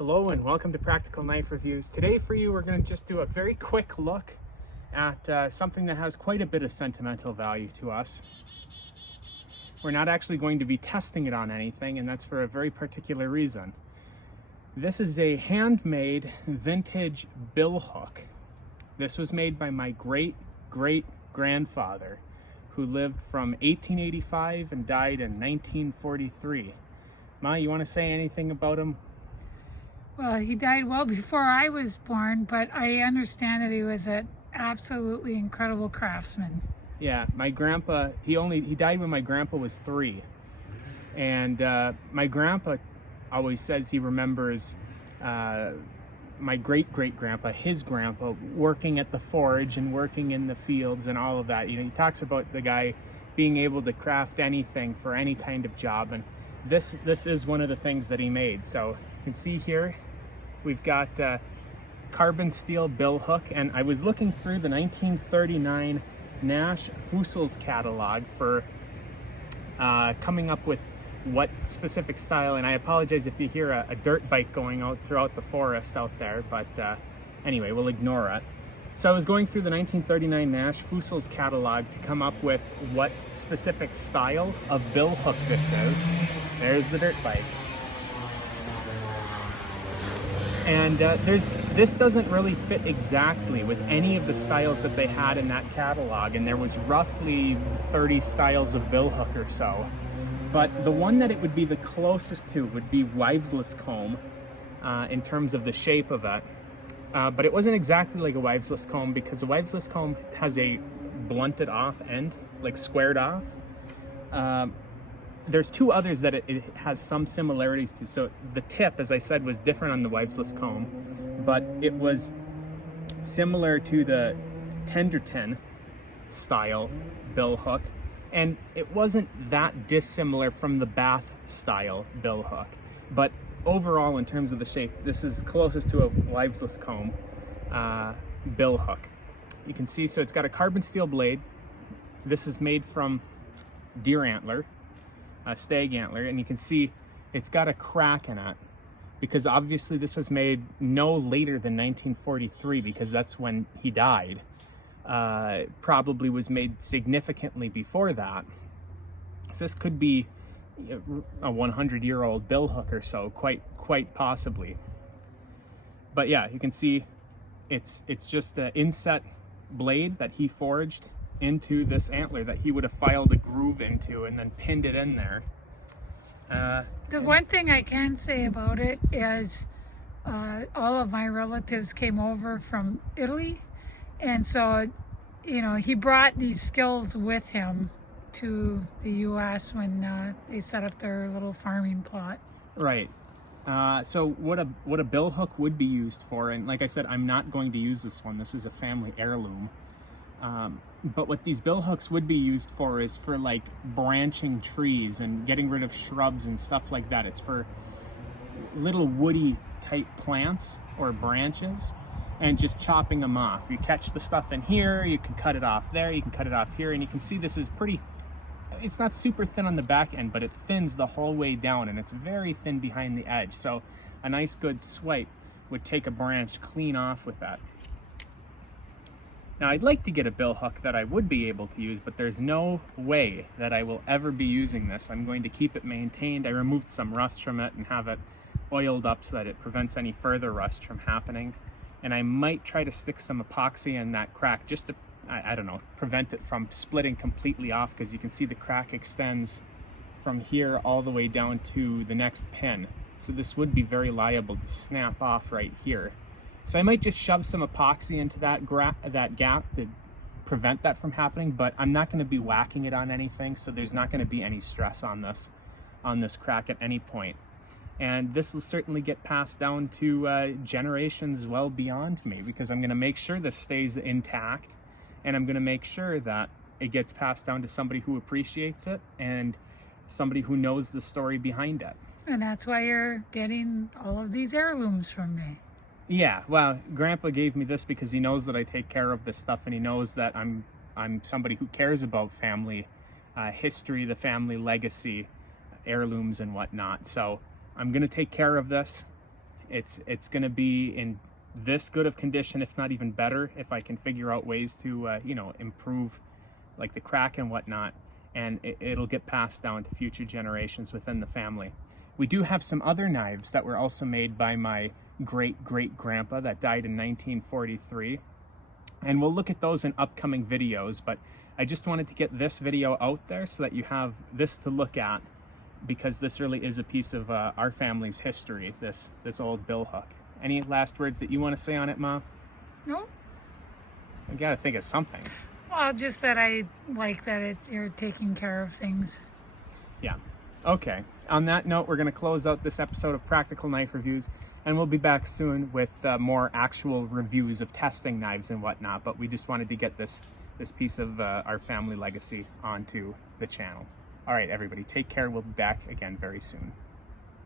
Hello and welcome to Practical Knife Reviews. Today for you we're going to just do a very quick look at something that has quite a bit of sentimental value to us. We're not actually going to be testing it on anything, and that's for a very particular reason. This is a handmade vintage billhook. This was made by my great-great-grandfather, who lived from 1885 and died in 1943. Ma, you want to say anything about him? Well, he died well before I was born, but I understand that he was an absolutely incredible craftsman. Yeah, my grandpa, he died when my grandpa was 3. And my grandpa always says he remembers my great-great-grandpa, his grandpa, working at the forge and working in the fields and all of that. You know, he talks about the guy being able to craft anything for any kind of job, and this is one of the things that he made. So you can see here, we've got carbon steel billhook, and I was looking through the 1939 Nash Fusels catalog for coming up with what specific style, and I apologize if you hear a dirt bike going out throughout the forest out there, but anyway, we'll ignore it. So I was going through the 1939 Nash Fusels catalog to come up with what specific style of billhook this is. There's the dirt bike. And this doesn't really fit exactly with any of the styles that they had in that catalog, and there was roughly 30 styles of billhook or so. But the one that it would be the closest to would be wivesless comb in terms of the shape of it. But it wasn't exactly like a wivesless comb, because a wivesless comb has a blunted off end, like squared off. There's 2 others that it has some similarities to. So the tip, as I said, was different on the wivesless comb, but it was similar to the Tenderton style billhook, and it wasn't that dissimilar from the Bath style billhook. But overall, in terms of the shape, this is closest to a wivesless comb billhook. You can see, so it's got a carbon steel blade. This is made from deer antler, stag antler, and you can see it's got a crack in it, because obviously this was made no later than 1943, because that's when he died. Probably was made significantly before that. So this could be a 100-year-old billhook or so, quite possibly. But yeah, you can see it's just an inset blade that he forged into this antler that he would have filed a groove into and then pinned it in there. The one thing I can say about it is all of my relatives came over from Italy, and so, you know, he brought these skills with him to the U.S. when they set up their little farming plot. Right. So what a billhook would be used for, and like I said, I'm not going to use this one. This is a family heirloom. But what these billhooks would be used for is for like branching trees and getting rid of shrubs and stuff like that. It's for little woody type plants or branches and just chopping them off. You catch the stuff in here, you can cut it off there, you can cut it off here, and you can see this is it's not super thin on the back end, but it thins the whole way down, and it's very thin behind the edge. So a nice good swipe would take a branch clean off with that. Now, I'd like to get a billhook that I would be able to use, but there's no way that I will ever be using this. I'm going to keep it maintained. I removed some rust from it and have it oiled up so that it prevents any further rust from happening. And I might try to stick some epoxy in that crack just to, I don't know, prevent it from splitting completely off, because you can see the crack extends from here all the way down to the next pin. So this would be very liable to snap off right here. So I might just shove some epoxy into that gap to prevent that from happening, but I'm not going to be whacking it on anything, so there's not going to be any stress on this crack at any point. And this will certainly get passed down to generations well beyond me, because I'm going to make sure this stays intact, and I'm going to make sure that it gets passed down to somebody who appreciates it and somebody who knows the story behind it. And that's why you're getting all of these heirlooms from me. Yeah, well, Grandpa gave me this because he knows that I take care of this stuff, and he knows that I'm somebody who cares about family history, the family legacy, heirlooms and whatnot. So I'm going to take care of this, It's going to be in this good of condition, if not even better, if I can figure out ways to improve like the crack and whatnot, and it'll get passed down to future generations within the family. We do have some other knives that were also made by my great-great-grandpa that died in 1943, and we'll look at those in upcoming videos, but I just wanted to get this video out there so that you have this to look at, because this really is a piece of our family's history, this old Billhook. Any last words that you want to say on it, Ma? No. I gotta think of something. Well, just that I like that you're taking care of things. Yeah. Okay. On that note, we're going to close out this episode of Practical Knife Reviews, and we'll be back soon with more actual reviews of testing knives and whatnot, but we just wanted to get this piece of our family legacy onto the channel. All right, everybody, take care. We'll be back again very soon.